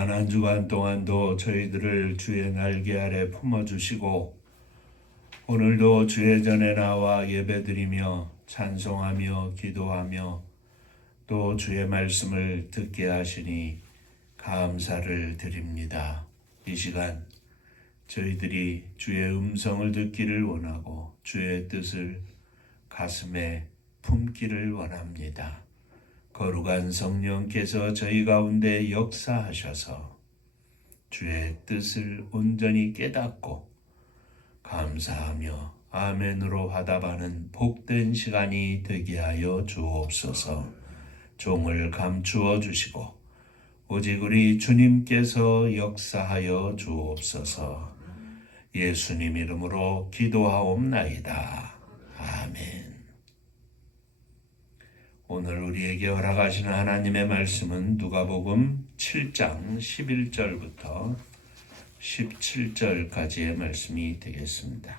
지난 한 주간 동안도 저희들을 주의 날개 아래 품어주시고 오늘도 주의 전에 나와 예배드리며 찬송하며 기도하며 또 주의 말씀을 듣게 하시니 감사를 드립니다. 이 시간 저희들이 주의 음성을 듣기를 원하고 주의 뜻을 가슴에 품기를 원합니다. 거룩한 성령께서 저희 가운데 역사하셔서 주의 뜻을 온전히 깨닫고 감사하며 아멘으로 화답하는 복된 시간이 되게 하여 주옵소서. 종을 감추어 주시고 오직 우리 주님께서 역사하여 주옵소서. 예수님 이름으로 기도하옵나이다. 아멘. 오늘 우리에게 허락하시는 하나님의 말씀은 누가복음 7장 11절부터 17절까지의 말씀이 되겠습니다.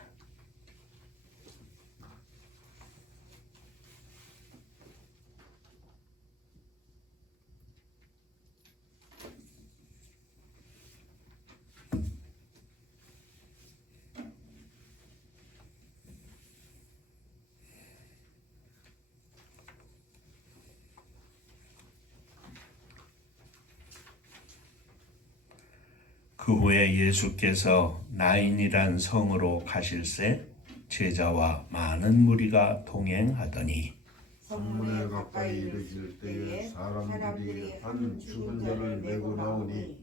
그 후에 예수께서 나인이란 성으로 가실새 제자와 많은 무리가 동행하더니 성문에 가까이 이르실 때에 사람들이 한 죽은 자를 메고 나오니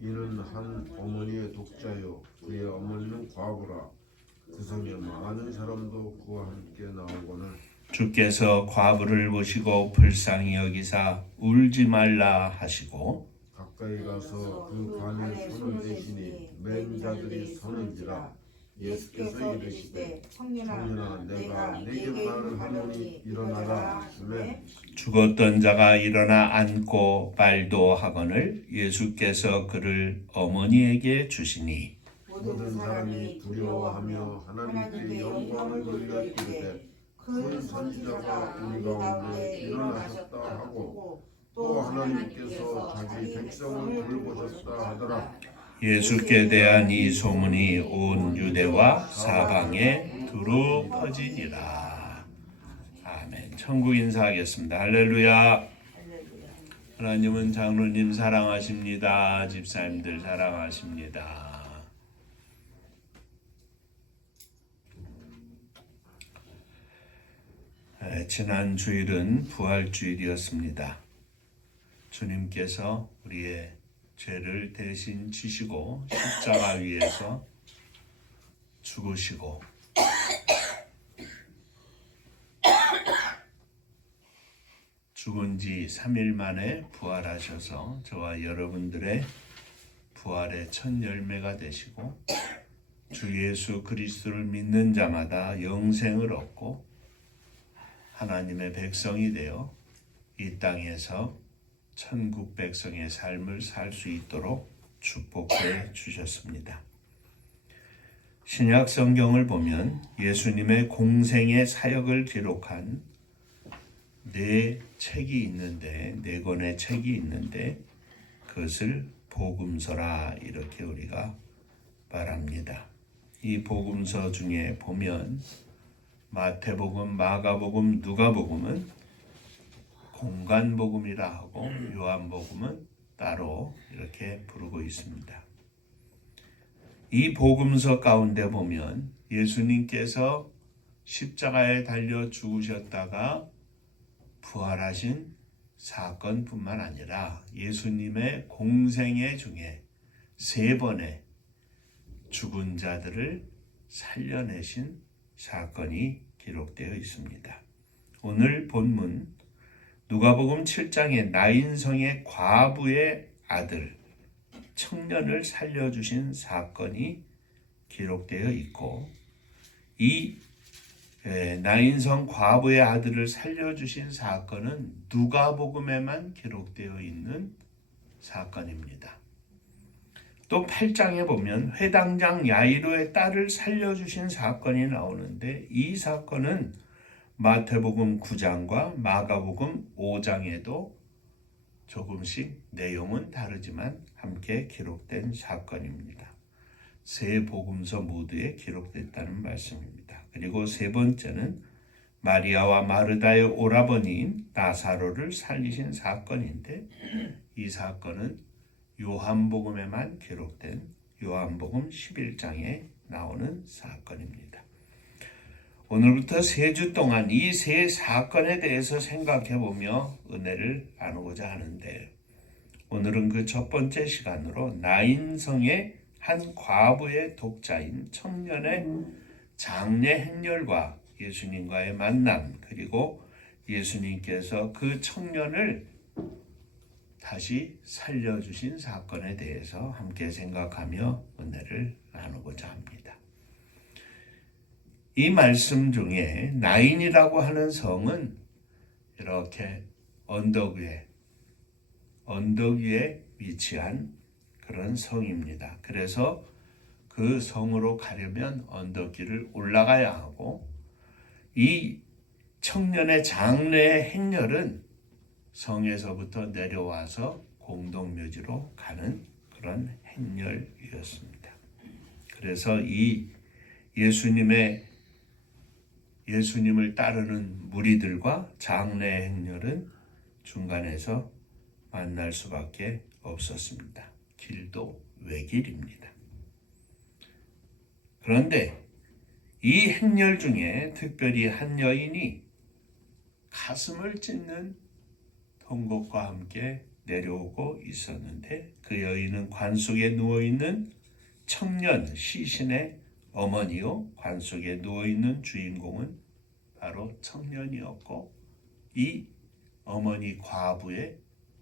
이는 한 어머니의 독자요 그의 어머니는 과부라. 그 성에 많은 사람도 그와 함께 나오거늘 주께서 과부를 보시고 불쌍히 여기사 울지 말라 하시고 가까이 가서 그 관에 손을 대시니 맨 자들이 서는지라. 예수께서 이르시되 청년아 내가 네게 말을 하노니 일어나라 하시매 죽었던 자가 일어나 앉고 말도 하거늘 예수께서 그를 어머니에게 주시니 모든 사람이 두려워하며 하나님께 영광을 돌려 이르되 큰 선지자가 우리 가운데 일어나셨다 하고 또 하나님께서 자기 백성을 돌보셨다 하더라. 예수께 대한 이 소문이 온 유대와 사방에 두루 퍼지니라. 아멘. 천국 인사하겠습니다. 할렐루야. 하나님은 장로님 사랑하십니다. 집사님들 사랑하십니다. 지난 주일은 부활주일이었습니다. 주님께서 우리의 죄를 대신 지시고 십자가 위에서 죽으시고 죽은 지 3일 만에 부활하셔서 저와 여러분들의 부활의 첫 열매가 되시고 주 예수 그리스도를 믿는 자마다 영생을 얻고 하나님의 백성이 되어 이 땅에서 천국 백성의 삶을 살 수 있도록 축복해 주셨습니다. 신약 성경을 보면 예수님의 공생의 사역을 기록한 네 권의 책이 있는데 그것을 복음서라 이렇게 우리가 말합니다. 이 복음서 중에 보면 마태복음, 마가복음, 누가복음은 공간복음이라 하고 요한복음은 따로 이렇게 부르고 있습니다. 이 복음서 가운데 보면 예수님께서 십자가에 달려 죽으셨다가 부활하신 사건뿐만 아니라 예수님의 공생애 중에 3번의 죽은 자들을 살려내신 사건이 기록되어 있습니다. 오늘 본문 누가복음 7장에 나인성의 과부의 아들 청년을 살려주신 사건이 기록되어 있고 이 나인성 과부의 아들을 살려주신 사건은 누가복음에만 기록되어 있는 사건입니다. 또 8장에 보면 회당장 야이로의 딸을 살려주신 사건이 나오는데 이 사건은 마태복음 9장과 마가복음 5장에도 조금씩 내용은 다르지만 함께 이렇게 기록된 사건입니다. 세 복음서 모두에 기록됐다는 말씀입니다. 그리고 세 번째는 마리아와 마르다의 오라버니인 나사로를 살리신 사건인데, 이 사건은 요한복음에만 기록된 요한복음 11장에 나오는 사건입니다. 오늘부터 3주 동안 이 세 사건에 대해서 생각해 보며 은혜를 나누고자 하는데, 오늘은 그 첫 번째 시간으로 나인성의 한 과부의 독자인 청년의 장례 행렬과 예수님과의 만남, 그리고 예수님께서 그 청년을 다시 살려주신 사건에 대해서 함께 생각하며 은혜를 나누고자 합니다. 이 말씀 중에 나인이라고 하는 성은 이렇게 언덕 위에 위치한 그런 성입니다. 그래서 그 성으로 가려면 언덕길을 올라가야 하고, 이 청년의 장례 행렬은 성에서부터 내려와서 공동묘지로 가는 그런 행렬이었습니다. 그래서 이 예수님을 따르는 무리들과 장례 행렬은 중간에서 만날 수밖에 없었습니다. 길도 외길입니다. 그런데 이 행렬 중에 특별히 한 여인이 가슴을 찢는 통곡과 함께 내려오고 있었는데, 그 여인은 관 속에 누워있는 청년 시신의 어머니요, 관 속에 누워있는 주인공은 바로 청년이었고, 이 어머니 과부의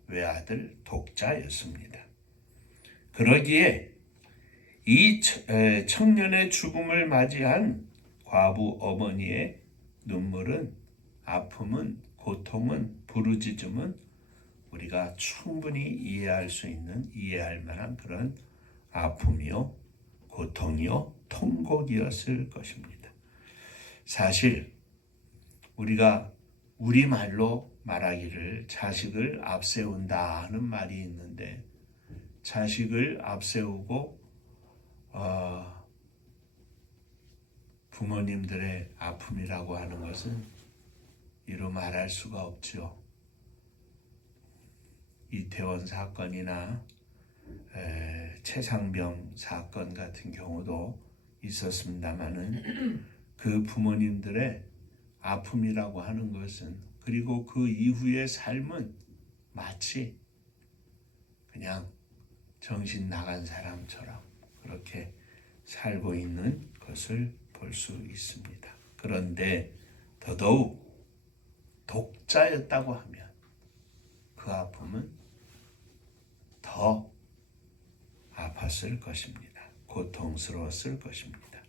외아들 독자였습니다. 그러기에 이 청년의 죽음을 맞이한 과부 어머니의 눈물은, 아픔은, 고통은, 부르짖음은 우리가 충분히 이해할 만한 그런 아픔이요, 고통이요, 통곡이었을 것입니다. 사실 우리가 우리말로 말하기를 자식을 앞세운다 하는 말이 있는데, 자식을 앞세우고 부모님들의 아픔이라고 하는 것은 이루 말할 수가 없죠. 이태원 사건이나 최상병 사건 같은 경우도 있었습니다마는 그 부모님들의 아픔이라고 하는 것은, 그리고 그 이후의 삶은 마치 그냥 정신 나간 사람처럼 그렇게 살고 있는 것을 볼 수 있습니다. 그런데 더더욱 독자였다고 하면 그 아픔은 더 아팠을 것입니다. 고통스러웠을 것입니다.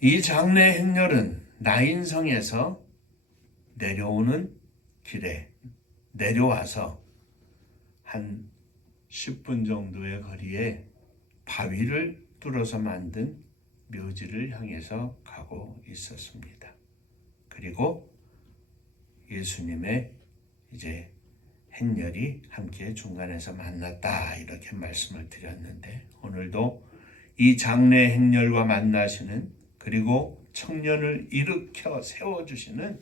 이 장례 행렬은 나인성에서 내려오는 길에 내려와서 한 10분 정도의 거리에 바위를 뚫어서 만든 묘지를 향해서 가고 있었습니다. 그리고 예수님의 이제 행렬이 함께 중간에서 만났다, 이렇게 말씀을 드렸는데, 오늘도 이 장례 행렬과 만나시는, 그리고 청년을 일으켜 세워주시는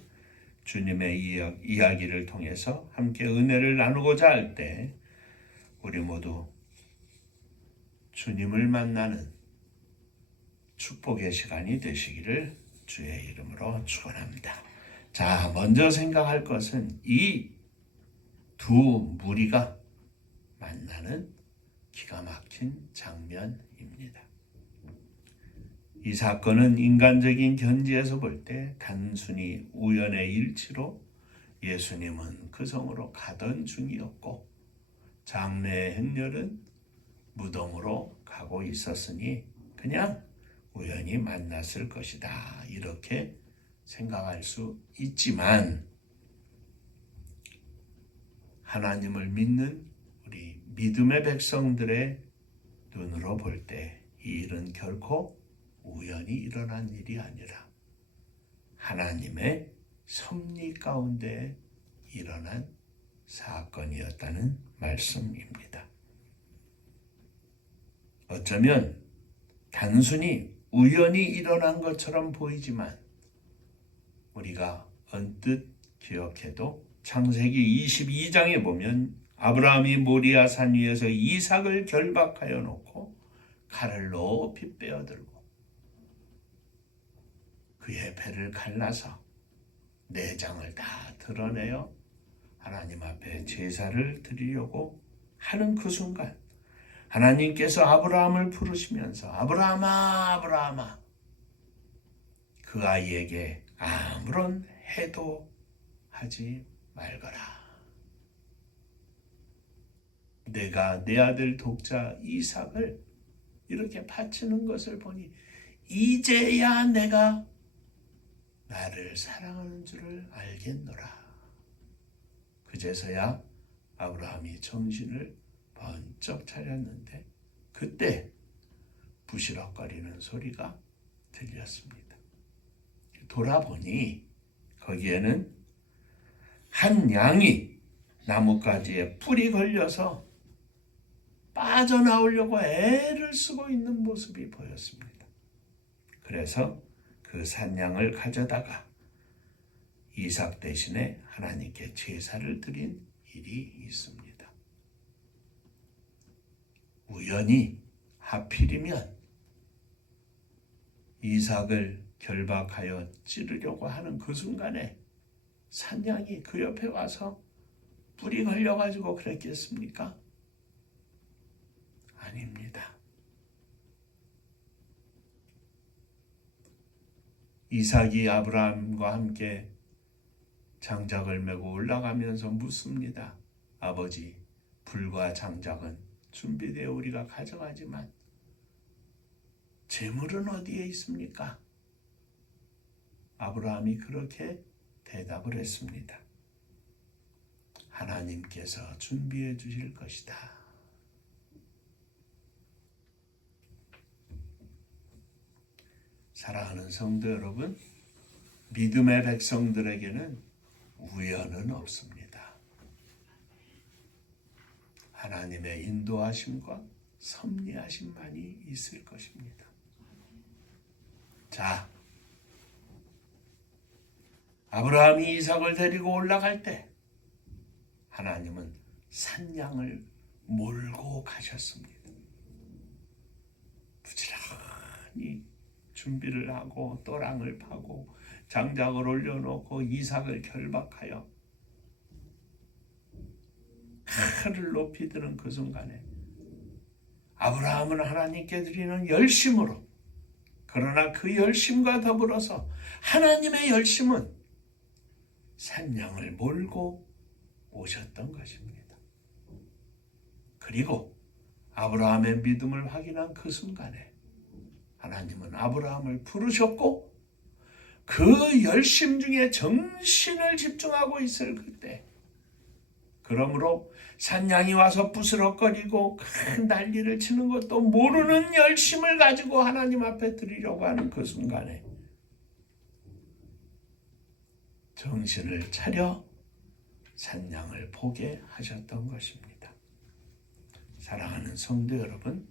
주님의 이야기를 통해서 함께 은혜를 나누고자 할 때, 우리 모두 주님을 만나는 축복의 시간이 되시기를 주의 이름으로 축원합니다. 자, 먼저 생각할 것은 이 두 무리가 만나는 기가 막힌 장면입니다. 이 사건은 인간적인 견지에서 볼 때 단순히 우연의 일치로 예수님은 그 성으로 가던 중이었고, 장례 행렬은 무덤으로 가고 있었으니 그냥 우연히 만났을 것이다, 이렇게 생각할 수 있지만, 하나님을 믿는 우리 믿음의 백성들의 눈으로 볼 때 이 일은 결코 우연히 일어난 일이 아니라 하나님의 섭리 가운데 일어난 사건이었다는 말씀입니다. 어쩌면 단순히 우연히 일어난 것처럼 보이지만 우리가 언뜻 기억해도 창세기 22장에 보면 아브라함이 모리아 산 위에서 이삭을 결박하여 놓고 칼을 높이 빼어들고 그의 배를 갈라서 내장을 다 드러내어 하나님 앞에 제사를 드리려고 하는 그 순간 하나님께서 아브라함을 부르시면서 아브라함아 아브라함아 그 아이에게 아무런 해도 하지 말거라. 내가 내 아들 독자 이삭을 이렇게 바치는 것을 보니 이제야 내가 나를 사랑하는 줄을 알겠노라. 그제서야 아브라함이 정신을 번쩍 차렸는데 그때 부시럭거리는 소리가 들렸습니다. 돌아보니 거기에는 한 양이 나뭇가지에 뿔이 걸려서 빠져나오려고 애를 쓰고 있는 모습이 보였습니다. 그래서 그 산양을 가져다가 이삭 대신에 하나님께 제사를 드린 일이 있습니다. 우연히 하필이면 이삭을 결박하여 찌르려고 하는 그 순간에 산양이 그 옆에 와서 뿔이 걸려가지고 그랬겠습니까? 아닙니다. 이삭이 아브라함과 함께 장작을 메고 올라가면서 묻습니다. 아버지, 불과 장작은 준비되어 우리가 가져가지만 재물은 어디에 있습니까? 아브라함이 그렇게 대답을 했습니다. 하나님께서 준비해 주실 것이다. 사랑하는 성도 여러분, 믿음의 백성들에게는 우연은 없습니다. 하나님의 인도하심과 섭리하심만이 있을 것입니다. 자, 아브라함이 이삭을 데리고 올라갈 때 하나님은 산양을 몰고 가셨습니다. 부지런히 준비를 하고 또랑을 파고 장작을 올려놓고 이삭을 결박하여 칼을 높이 드는 그 순간에 아브라함은 하나님께 드리는 열심으로, 그러나 그 열심과 더불어서 하나님의 열심은 산양을 몰고 오셨던 것입니다. 그리고 아브라함의 믿음을 확인한 그 순간에 하나님은 아브라함을 부르셨고 그 열심 중에 정신을 집중하고 있을 그때, 그러므로 산양이 와서 부스럭거리고 큰 난리를 치는 것도 모르는 열심을 가지고 하나님 앞에 드리려고 하는 그 순간에 정신을 차려 산양을 보게 하셨던 것입니다. 사랑하는 성도 여러분,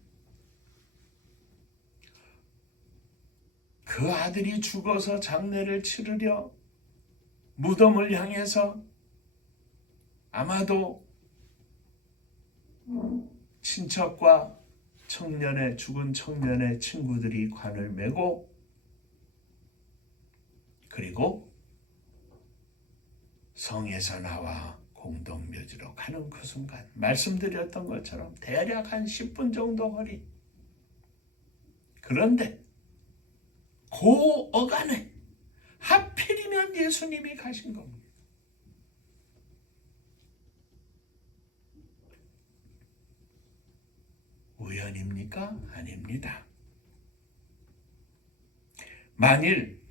그 아들이 죽어서 장례를 치르려 무덤을 향해서 아마도 친척과 죽은 청년의 친구들이 관을 메고 그리고 성에서 나와 공동묘지로 가는 그 순간, 말씀드렸던 것처럼 대략 한 10분 정도 거리. 그런데 그 어간에 하필이면 예수님이 가신 겁니다. 우연입니까? 아닙니다. 만일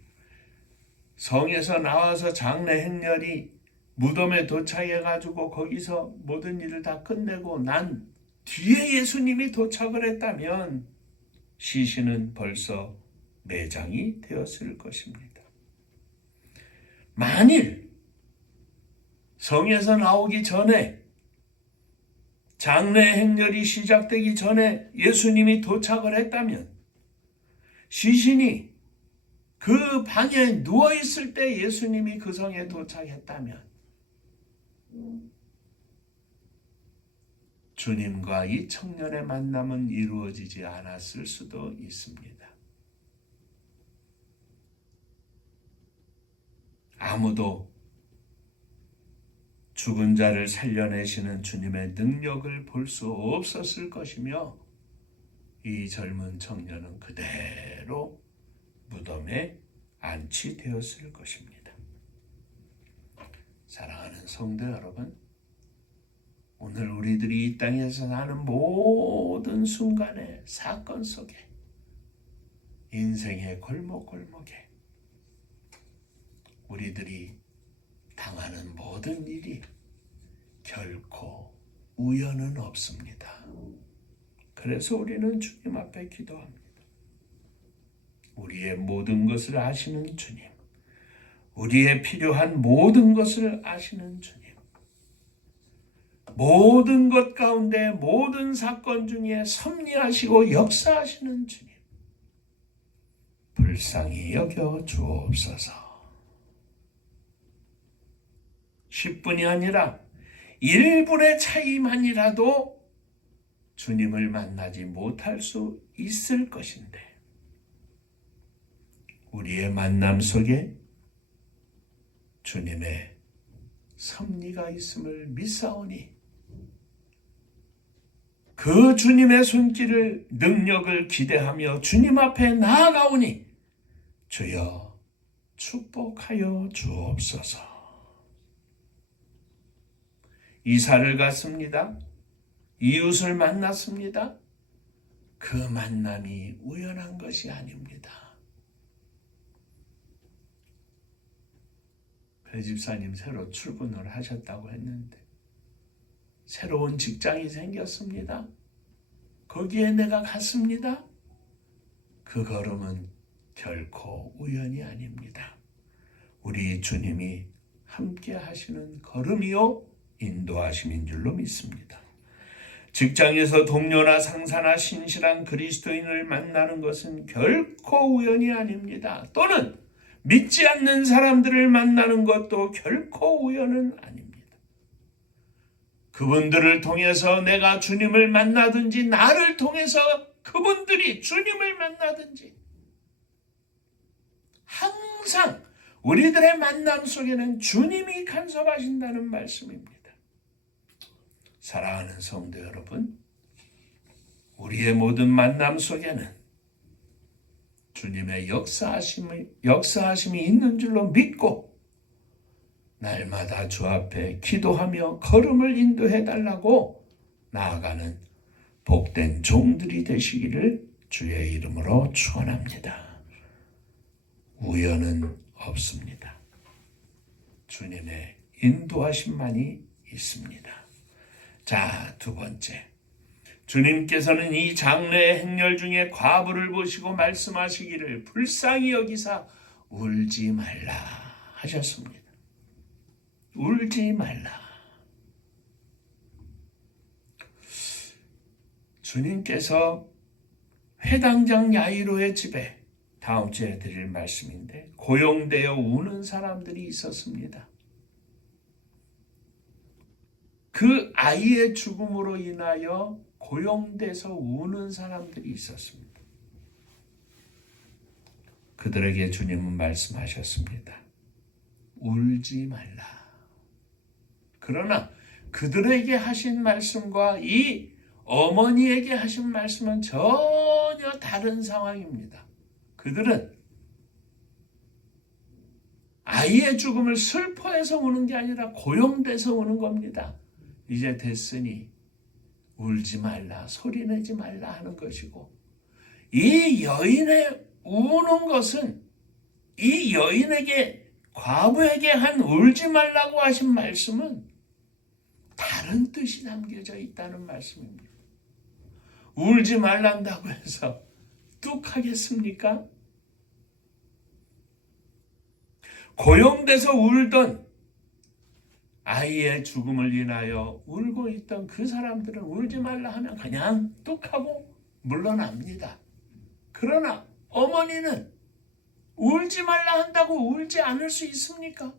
성에서 나와서 장례 행렬이 무덤에 도착해가지고 거기서 모든 일을 다 끝내고 난 뒤에 예수님이 도착을 했다면 시신은 벌써 매장이 되었을 것입니다. 만일 성에서 나오기 전에, 장례 행렬이 시작되기 전에 예수님이 도착을 했다면, 시신이 그 방에 누워있을 때 예수님이 그 성에 도착했다면, 주님과 이 청년의 만남은 이루어지지 않았을 수도 있습니다. 아무도 죽은 자를 살려내시는 주님의 능력을 볼 수 없었을 것이며, 이 젊은 청년은 그대로 무덤에 안치되었을 것입니다. 사랑하는 성도 여러분, 오늘 우리들이 이 땅에서 사는 모든 순간의 사건 속에, 인생의 골목골목에 우리들이 당하는 모든 일이 결코 우연은 없습니다. 그래서 우리는 주님 앞에 기도합니다. 우리의 모든 것을 아시는 주님, 우리의 필요한 모든 것을 아시는 주님, 모든 것 가운데 모든 사건 중에 섭리하시고 역사하시는 주님, 불쌍히 여겨 주옵소서. 10분이 아니라 1분의 차이만이라도 주님을 만나지 못할 수 있을 것인데, 우리의 만남 속에 주님의 섭리가 있음을 믿사오니, 그 주님의 손길을, 능력을 기대하며 주님 앞에 나아가오니 주여 축복하여 주옵소서. 이사를 갔습니다. 이웃을 만났습니다. 그 만남이 우연한 것이 아닙니다. 배 집사님 새로 출근을 하셨다고 했는데 새로운 직장이 생겼습니다. 거기에 내가 갔습니다. 그 걸음은 결코 우연이 아닙니다. 우리 주님이 함께 하시는 걸음이요 인도하심인 줄로 믿습니다. 직장에서 동료나 상사나 신실한 그리스도인을 만나는 것은 결코 우연이 아닙니다. 또는 믿지 않는 사람들을 만나는 것도 결코 우연은 아닙니다. 그분들을 통해서 내가 주님을 만나든지, 나를 통해서 그분들이 주님을 만나든지, 항상 우리들의 만남 속에는 주님이 간섭하신다는 말씀입니다. 사랑하는 성도 여러분, 우리의 모든 만남 속에는 주님의 역사하심이 있는 줄로 믿고 날마다 주 앞에 기도하며 걸음을 인도해 달라고 나아가는 복된 종들이 되시기를 주의 이름으로 축원합니다. 우연은 없습니다. 주님의 인도하심만이 있습니다. 자, 두 번째, 주님께서는 이 장례의 행렬 중에 과부를 보시고 말씀하시기를 불쌍히 여기사 울지 말라 하셨습니다. 울지 말라. 주님께서 회당장 야이로의 집에, 다음 주에 드릴 말씀인데, 고용되어 우는 사람들이 있었습니다. 그 아이의 죽음으로 인하여 고용돼서 우는 사람들이 있었습니다. 그들에게 주님은 말씀하셨습니다. 울지 말라. 그러나 그들에게 하신 말씀과 이 어머니에게 하신 말씀은 전혀 다른 상황입니다. 그들은 아이의 죽음을 슬퍼해서 우는 게 아니라 고용돼서 우는 겁니다. 이제 됐으니 울지 말라, 소리내지 말라 하는 것이고, 이 여인의 우는 것은 이 여인에게, 과부에게 한 울지 말라고 하신 말씀은 다른 뜻이 담겨져 있다는 말씀입니다. 울지 말란다고 해서 뚝 하겠습니까? 고용돼서 울던 아이의 죽음을 인하여 울고 있던 그 사람들은 울지 말라 하면 그냥 뚝 하고 물러납니다. 그러나 어머니는 울지 말라 한다고 울지 않을 수 있습니까?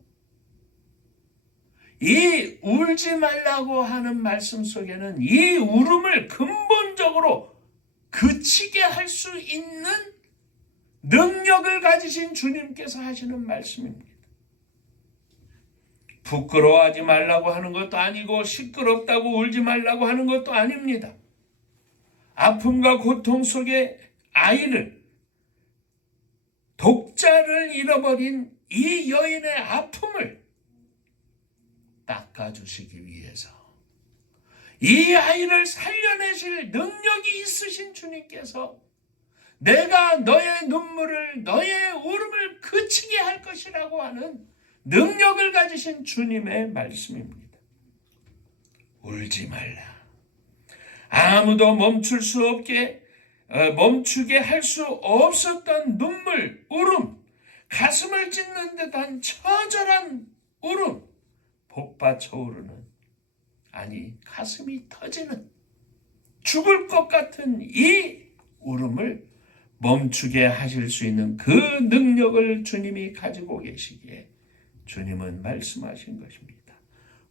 이 울지 말라고 하는 말씀 속에는 이 울음을 근본적으로 그치게 할 수 있는 능력을 가지신 주님께서 하시는 말씀입니다. 부끄러워하지 말라고 하는 것도 아니고 시끄럽다고 울지 말라고 하는 것도 아닙니다. 아픔과 고통 속에 아이를, 독자를 잃어버린 이 여인의 아픔을 닦아주시기 위해서 이 아이를 살려내실 능력이 있으신 주님께서 내가 너의 눈물을, 너의 울음을 그치게 할 것이라고 하는 능력을 가지신 주님의 말씀입니다. 울지 말라. 아무도 멈추게 할 수 없었던 눈물, 울음, 가슴을 찢는 듯한 처절한 울음, 복받쳐 오르는, 아니 가슴이 터지는 죽을 것 같은 이 울음을 멈추게 하실 수 있는 그 능력을 주님이 가지고 계시기에 주님은 말씀하신 것입니다.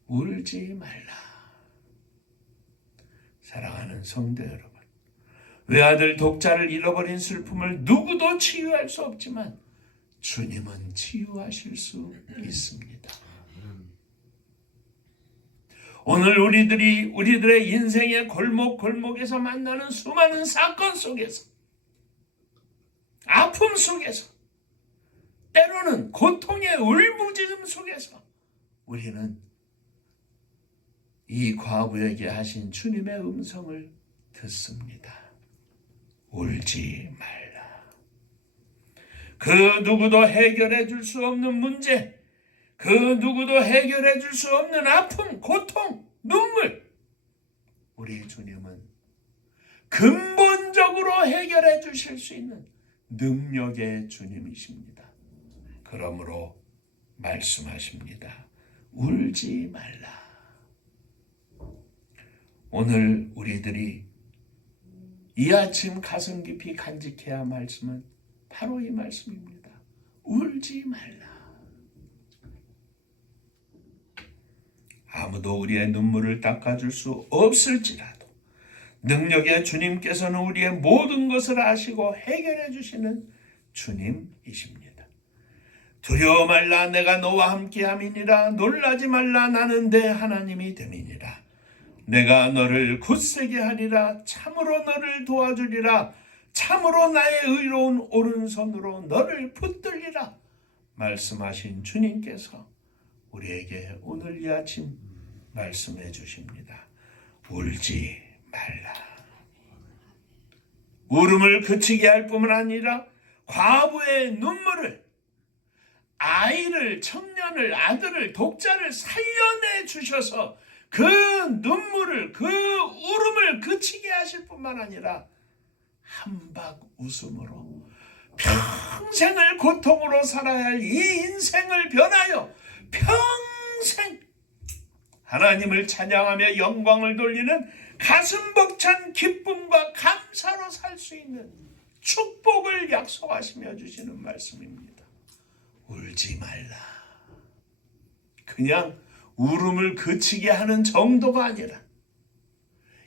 울지 말라. 사랑하는 성도 여러분, 외아들 독자를 잃어버린 슬픔을 누구도 치유할 수 없지만 주님은 치유하실 수 있습니다. 오늘 우리들의 인생의 골목골목에서 만나는 수많은 사건 속에서, 아픔 속에서, 때로는 고통의 울부짖음 속에서 우리는 이 과부에게 하신 주님의 음성을 듣습니다. 울지 말라. 그 누구도 해결해 줄 수 없는 문제, 그 누구도 해결해 줄 수 없는 아픔, 고통, 눈물, 우리 주님은 근본적으로 해결해 주실 수 있는 능력의 주님이십니다. 그러므로 말씀하십니다. 울지 말라. 오늘 우리들이 이 아침 가슴 깊이 간직해야 할 말씀은 바로 이 말씀입니다. 울지 말라. 아무도 우리의 눈물을 닦아줄 수 없을지라도 능력의 주님께서는 우리의 모든 것을 아시고 해결해 주시는 주님이십니다. 두려워 말라, 내가 너와 함께함이니라. 놀라지 말라, 나는 내 하나님이 됨이니라. 내가 너를 굳세게 하리라. 참으로 너를 도와주리라. 참으로 나의 의로운 오른손으로 너를 붙들리라. 말씀하신 주님께서 우리에게 오늘 이 아침 말씀해 주십니다. 울지 말라. 울음을 그치게 할 뿐만 아니라 과부의 눈물을, 아이를, 청년을, 아들을, 독자를 살려내 주셔서 그 눈물을, 그 울음을 그치게 하실 뿐만 아니라 한박 웃음으로 평생을 고통으로 살아야 할 이 인생을 변하여 평생 하나님을 찬양하며 영광을 돌리는 가슴 벅찬 기쁨과 감사로 살 수 있는 축복을 약속하시며 주시는 말씀입니다. 울지 말라. 그냥 울음을 그치게 하는 정도가 아니라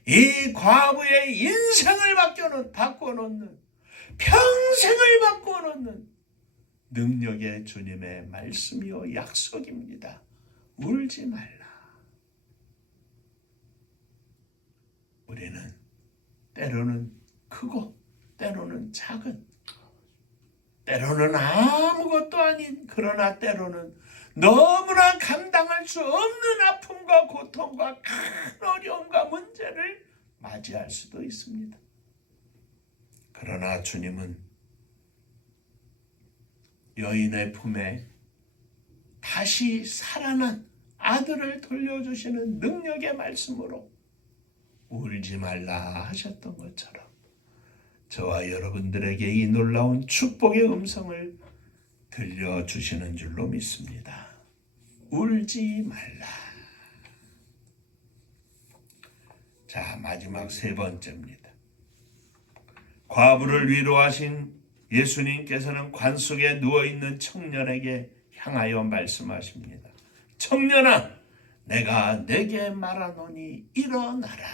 이 과부의 인생을 바꿔놓는, 평생을 바꿔놓는 능력의 주님의 말씀이요 약속입니다. 울지 말라. 우리는 때로는 크고 때로는 작은, 때로는 아무것도 아닌, 그러나 때로는 너무나 감당할 수 없는 아픔과 고통과 큰 어려움과 문제를 맞이할 수도 있습니다. 그러나 주님은 여인의 품에 다시 살아난 아들을 돌려주시는 능력의 말씀으로 울지 말라 하셨던 것처럼 저와 여러분들에게 이 놀라운 축복의 음성을 들려주시는 줄로 믿습니다. 울지 말라. 자, 마지막 세 번째입니다. 과부를 위로하신 예수님께서는 관 속에 누워있는 청년에게 향하여 말씀하십니다. 청년아, 내가 내게 말하노니 일어나라.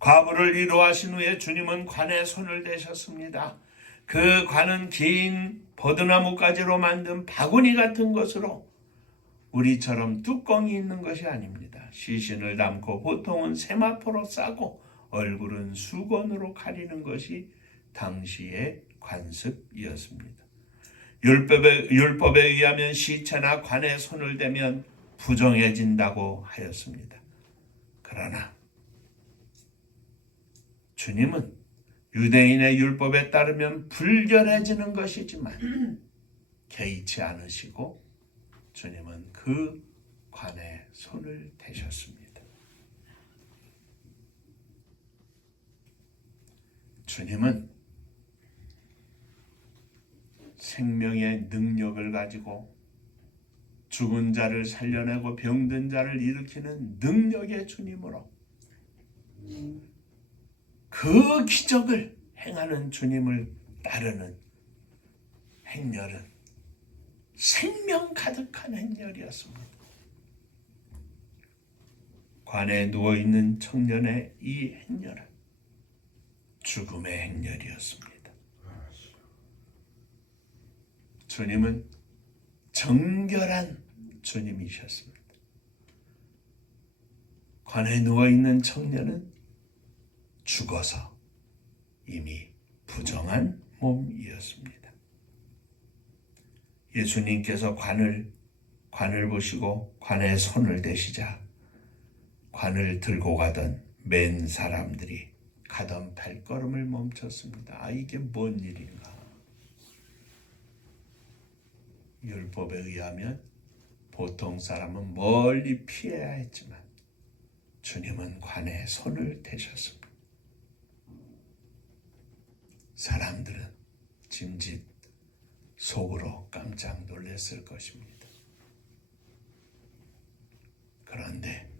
과부를 위로하신 후에 주님은 관에 손을 대셨습니다. 그 관은 긴 버드나무 가지로 만든 바구니 같은 것으로 우리처럼 뚜껑이 있는 것이 아닙니다. 시신을 담고 보통은 세마포로 싸고 얼굴은 수건으로 가리는 것이 당시의 관습이었습니다. 율법에 의하면 시체나 관에 손을 대면 부정해진다고 하였습니다. 그러나 주님은 유대인의 율법에 따르면 불결해지는 것이지만 개의치 않으시고 주님은 그 관에 손을 대셨습니다. 주님은 생명의 능력을 가지고 죽은 자를 살려내고 병든 자를 일으키는 능력의 주님으로 그 기적을 행하는 주님을 따르는 행렬은 생명 가득한 행렬이었습니다. 관에 누워있는 청년의 이 행렬은 죽음의 행렬이었습니다. 주님은 정결한 주님이셨습니다. 관에 누워있는 청년은 죽어서 이미 부정한 몸이었습니다. 예수님께서 관을 보시고 관에 손을 대시자 관을 들고 가던 맨 사람들이 가던 발걸음을 멈췄습니다. 아, 이게 뭔 일인가? 율법에 의하면 보통 사람은 멀리 피해야 했지만 주님은 관에 손을 대셨습니다. 사람들은 짐짓 속으로 깜짝 놀랐을 것입니다. 그런데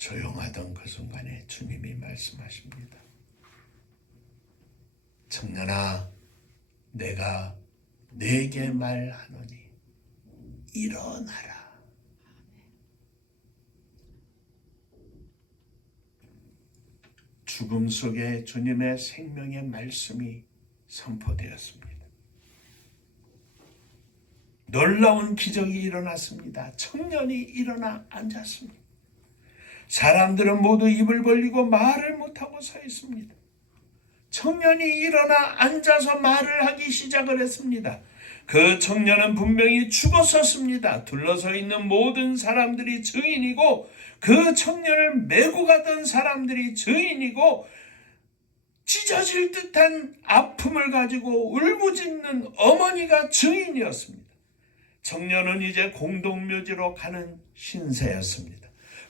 조용하던 그 순간에 주님이 말씀하십니다. 청년아, 내가 네게 말하노니 일어나라. 죽음 속에 주님의 생명의 말씀이 선포되었습니다. 놀라운 기적이 일어났습니다. 청년이 일어나 앉았습니다. 사람들은 모두 입을 벌리고 말을 못하고 서 있습니다. 청년이 일어나 앉아서 말을 하기 시작을 했습니다. 그 청년은 분명히 죽었었습니다. 둘러서 있는 모든 사람들이 증인이고 그 청년을 메고 가던 사람들이 증인이고 찢어질 듯한 아픔을 가지고 울부짖는 어머니가 증인이었습니다. 청년은 이제 공동묘지로 가는 신세였습니다.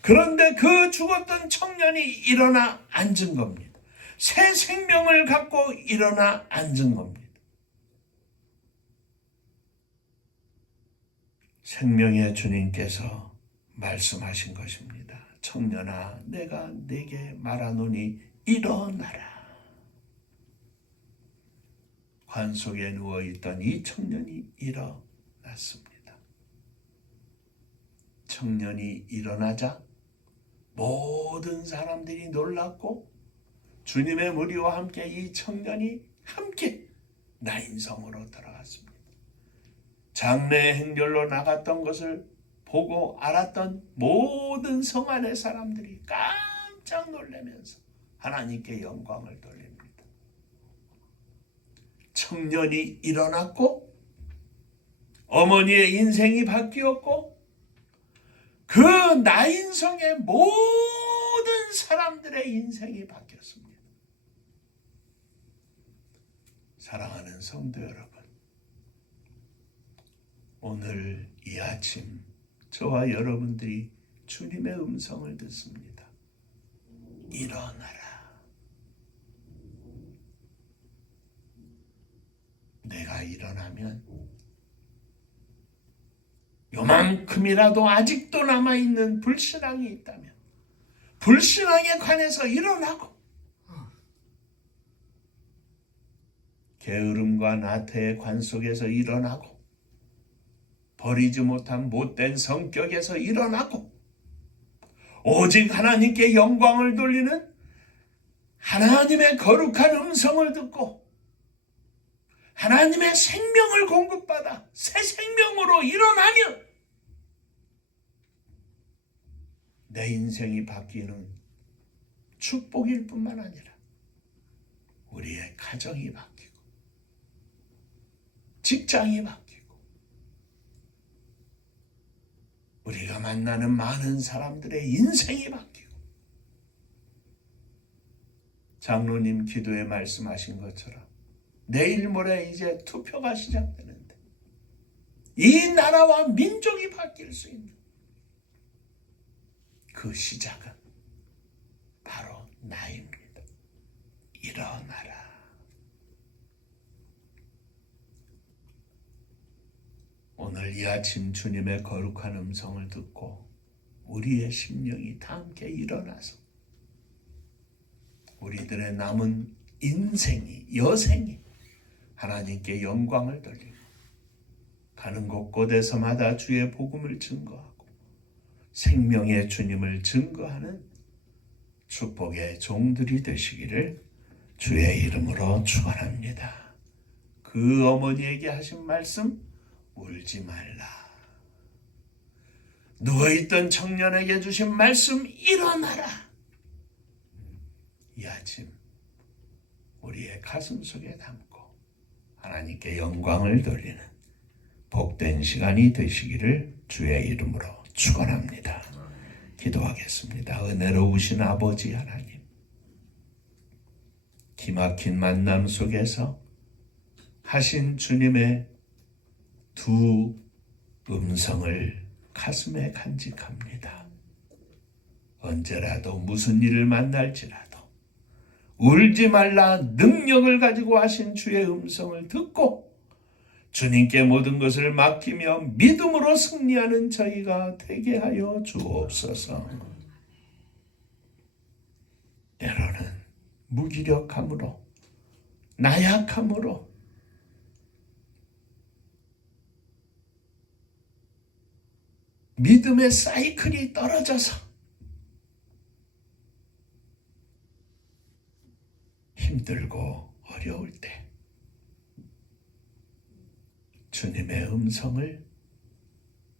그런데 그 죽었던 청년이 일어나 앉은 겁니다. 새 생명을 갖고 일어나 앉은 겁니다. 생명의 주님께서 말씀하신 것입니다. 청년아, 내가 네게 말하노니 일어나라. 관 속에 누워있던 이 청년이 일어났습니다. 청년이 일어나자 모든 사람들이 놀랐고 주님의 무리와 함께 이 청년이 함께 나인성으로 들어갔습니다. 장례 행렬로 나갔던 것을 보고 알았던 모든 성 안의 사람들이 깜짝 놀라면서 하나님께 영광을 돌립니다. 청년이 일어났고 어머니의 인생이 바뀌었고 그 나인성의 모든 사람들의 인생이 바뀌었습니다. 사랑하는 성도 여러분, 오늘 이 아침 저와 여러분들이 주님의 음성을 듣습니다. 일어나라. 내가 일어나면 요만큼이라도 아직도 남아있는 불신앙이 있다면 불신앙에 관해서 일어나고 게으름과 나태의 관 속에서 일어나고 버리지 못한 못된 성격에서 일어나고 오직 하나님께 영광을 돌리는 하나님의 거룩한 음성을 듣고 하나님의 생명을 공급받아 새 생명으로 일어나면 내 인생이 바뀌는 축복일 뿐만 아니라 우리의 가정이 바뀌고 직장이 바뀌고 우리가 만나는 많은 사람들의 인생이 바뀌고 장로님 기도에 말씀하신 것처럼 내일 모레 이제 투표가 시작되는데 이 나라와 민족이 바뀔 수 있는 그 시작은 바로 나입니다. 일어나라. 오늘 이 아침 주님의 거룩한 음성을 듣고 우리의 심령이 다 함께 일어나서 우리들의 남은 인생이 여생이 하나님께 영광을 돌리고 가는 곳곳에서마다 주의 복음을 증거하고 생명의 주님을 증거하는 축복의 종들이 되시기를 주의 이름으로 축원합니다. 그 어머니에게 하신 말씀 울지 말라. 누워있던 청년에게 주신 말씀 일어나라. 이 아침 우리의 가슴 속에 담고 하나님께 영광을 돌리는 복된 시간이 되시기를 주의 이름으로 축원합니다. 기도하겠습니다. 은혜로우신 아버지 하나님, 기막힌 만남 속에서 하신 주님의 두 음성을 가슴에 간직합니다. 언제라도 무슨 일을 만날지라도 울지 말라 능력을 가지고 하신 주의 음성을 듣고 주님께 모든 것을 맡기며 믿음으로 승리하는 저희가 되게 하여 주옵소서. 때로는 무기력함으로 나약함으로 믿음의 사이클이 떨어져서 힘들고 어려울 때 주님의 음성을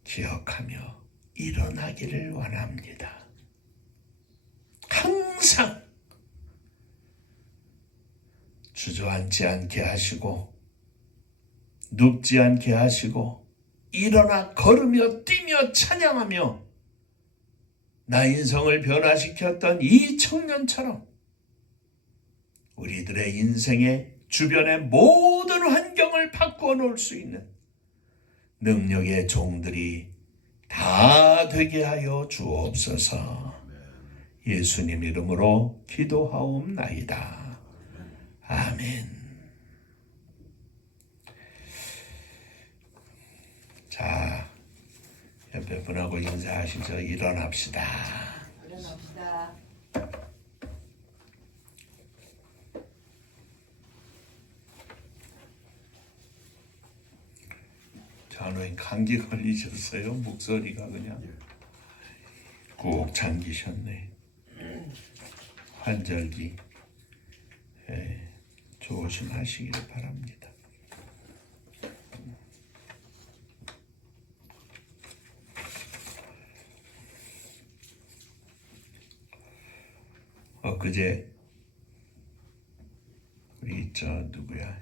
기억하며 일어나기를 원합니다. 항상 주저앉지 않게 하시고 눕지 않게 하시고 일어나 걸으며 뛰며 찬양하며 나 인생을 변화시켰던 이 청년처럼 우리들의 인생의 주변의 모든 환경을 바꾸어 놓을 수 있는 능력의 종들이 다 되게 하여 주옵소서. 예수님 이름으로 기도하옵나이다. 아멘. 자, 옆에 분하고 인사하시죠. 일어납시다. 일어납시다. 장로님 감기 걸리셨어요? 목소리가 그냥 꾹 잠기셨네. 환절기 조심하시기를 바랍니다. 엊그제 우리 누구야?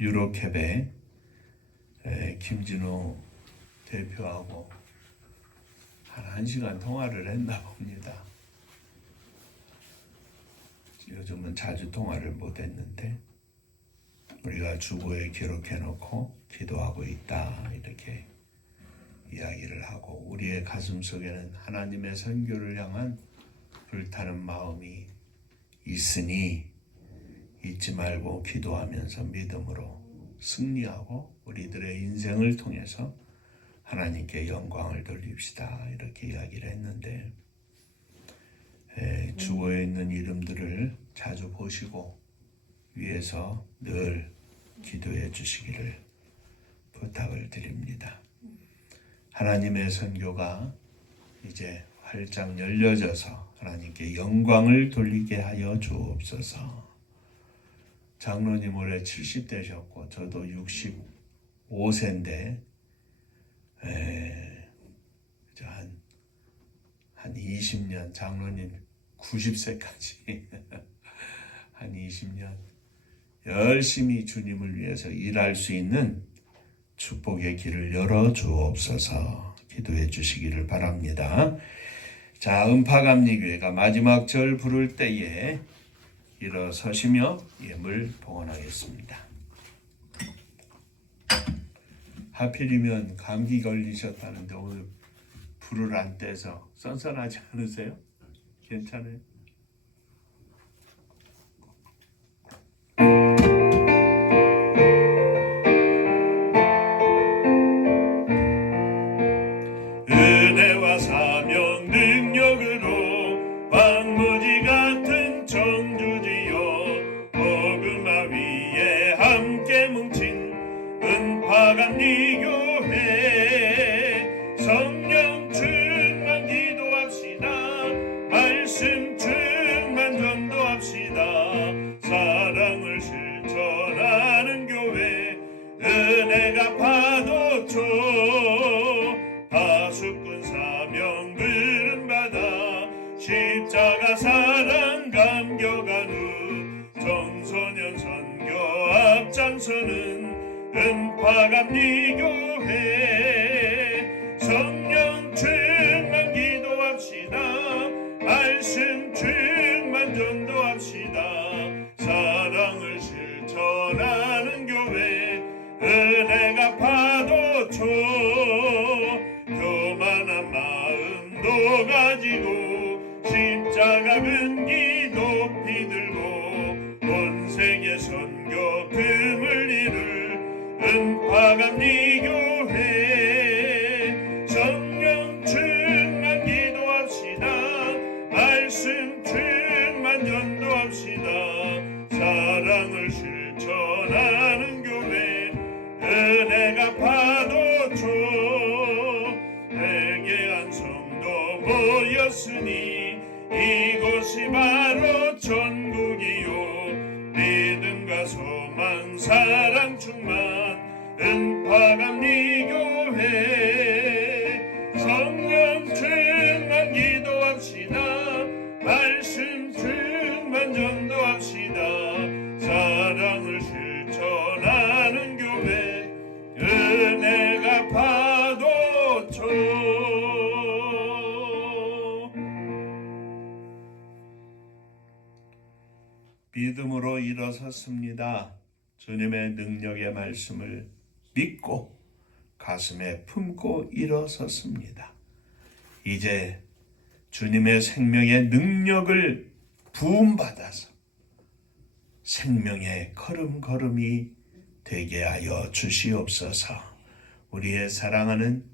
유로캡의 김진호 대표하고 한 1시간 통화를 했나 봅니다. 요즘은 자주 통화를 못 했는데 우리가 주보에 기록해놓고 기도하고 있다 이렇게 이야기를 하고 우리의 가슴 속에는 하나님의 선교를 향한 불타는 마음이 있으니 잊지 말고 기도하면서 믿음으로 승리하고 우리들의 인생을 통해서 하나님께 영광을 돌립시다. 이렇게 이야기를 했는데 죽어 있는 이름들을 자주 보시고 위해서 늘 기도해 주시기를 부탁을 드립니다. 하나님의 선교가 이제 활짝 열려져서 하나님께 영광을 돌리게 하여 주옵소서. 장로님 올해 70대셨고 저도 65세인데 한 20년 장로님 90세까지 한 20년 열심히 주님을 위해서 일할 수 있는 축복의 길을 열어 주옵소서. 기도해 주시기를 바랍니다. 자, 음파감리교회가 마지막 절 부를 때에 일어서시며 예물 봉헌하겠습니다. 하필이면 감기 걸리셨다는데 오늘 불을 안 떼서 선선하지 않으세요? 괜찮아요? 은혜와 사명 능력으로 황무지 같은 청주지요 복음화 위에 함께 뭉친 은파감리교회 성령 충만 기도합시다. 말씀 충만 전도합시다. 사랑을 실천하는 교회 은혜가 파도쳐 파수꾼 사명 부름받아 십자가 사랑 감격한 후 청소년 선교 앞장서는 은파감리교회 성령 충만 기도합시다. 말씀 충만 전도합시다. 사랑을 실천하는 교회 은혜가 파도쳐 교만한 마음도 가지고 십자가 근기 높이 들고 온 세계 선교 금을 이룰 은파감리교회 성령 충만 기도합시다. 말씀 충만 전도합시다. 사랑을 실천하는 교회 은혜가 파도쳐 회개한 성도 모였으니 이곳이 바로 천국이요 믿음과 소망 사랑 충만 은파감리교회 성령 충만 기도합시다. 말씀 충만 전도합시다. 사랑을 실천하는 교회 은혜가 파도쳐 믿음으로 일어섰습니다. 주님의 능력의 말씀을 믿고 가슴에 품고 일어섰습니다. 이제 주님의 생명의 능력을 부음받아서 생명의 걸음걸음이 되게 하여 주시옵소서. 우리의 사랑하는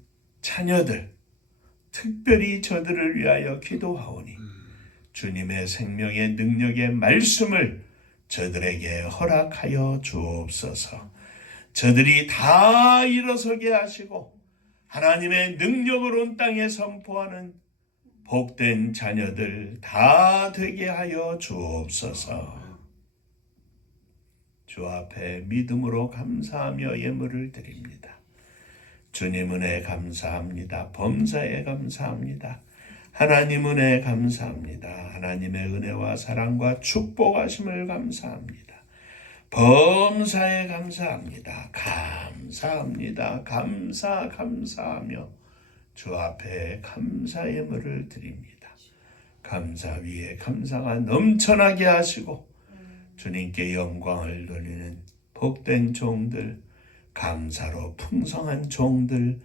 자녀들, 특별히 저들을 위하여 기도하오니 주님의 생명의 능력의 말씀을 저들에게 허락하여 주옵소서. 저들이 다 일어서게 하시고 하나님의 능력을 온 땅에 선포하는 복된 자녀들 다 되게 하여 주옵소서. 주 앞에 믿음으로 감사하며 예물을 드립니다. 주님 은혜 감사합니다. 범사에 감사합니다. 하나님 은혜 감사합니다. 하나님의 은혜와 사랑과 축복하심을 감사합니다. 범사에 감사합니다. 감사합니다. 감사하며 주 앞에 감사 예물을 드립니다. 감사 위에 감사가 넘쳐나게 하시고 주님께 영광을 돌리는 복된 종들, 감사로 풍성한 종들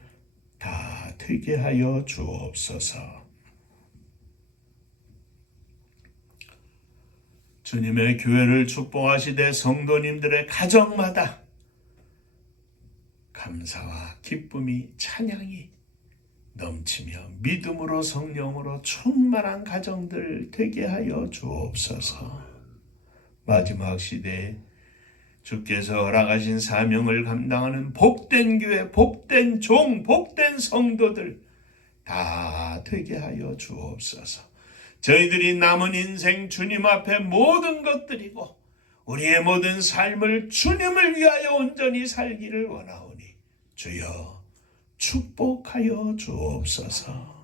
다 되게 하여 주옵소서. 주님의 교회를 축복하시되 성도님들의 가정마다 감사와 기쁨이 찬양이 넘치며 믿음으로 성령으로 충만한 가정들 되게 하여 주옵소서. 마지막 시대에 주께서 허락하신 사명을 감당하는 복된 교회, 복된 종, 복된 성도들 다 되게 하여 주옵소서. 저희들이 남은 인생 주님 앞에 모든 것 드리고 우리의 모든 삶을 주님을 위하여 온전히 살기를 원하오니 주여 축복하여 주옵소서.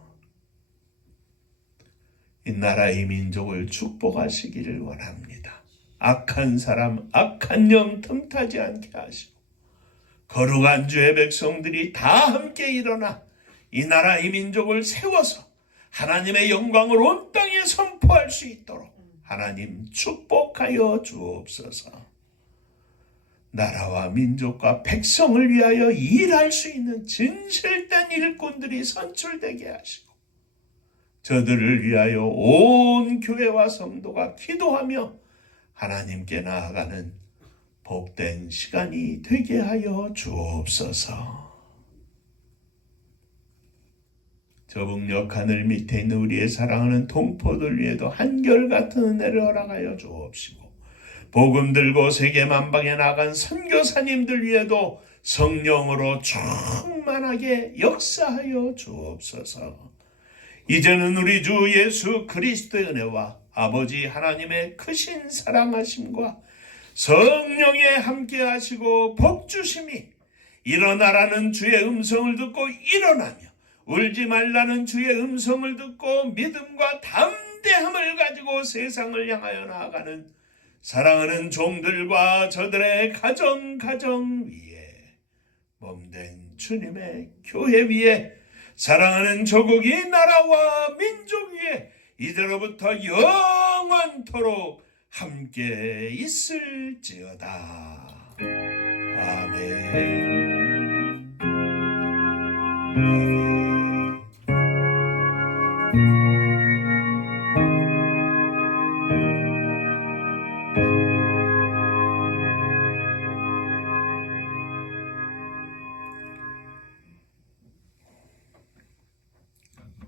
이 나라 이 민족을 축복하시기를 원합니다. 악한 사람, 악한 영 틈타지 않게 하시고 거룩한 주의 백성들이 다 함께 일어나 이 나라 이 민족을 세워서 하나님의 영광을 온 땅에 선포할 수 있도록 하나님 축복하여 주옵소서. 나라와 민족과 백성을 위하여 일할 수 있는 진실된 일꾼들이 선출되게 하시고 저들을 위하여 온 교회와 성도가 기도하며 하나님께 나아가는 복된 시간이 되게 하여 주옵소서. 저북녘 하늘 밑에 있는 우리의 사랑하는 동포들 위에도 한결같은 은혜를 허락하여 주옵시고 복음 들고 세계 만방에 나간 선교사님들 위에도 성령으로 충만하게 역사하여 주옵소서. 이제는 우리 주 예수 그리스도의 은혜와 아버지 하나님의 크신 사랑하심과 성령의 함께하시고 복주심이 일어나라는 주의 음성을 듣고 일어나며 울지 말라는 주의 음성을 듣고 믿음과 담대함을 가지고 세상을 향하여 나아가는 사랑하는 종들과 저들의 가정 위에 몸된 주님의 교회 위에 사랑하는 조국이 나라와 민족 위에 이제로부터 영원토록 함께 있을지어다. 아멘.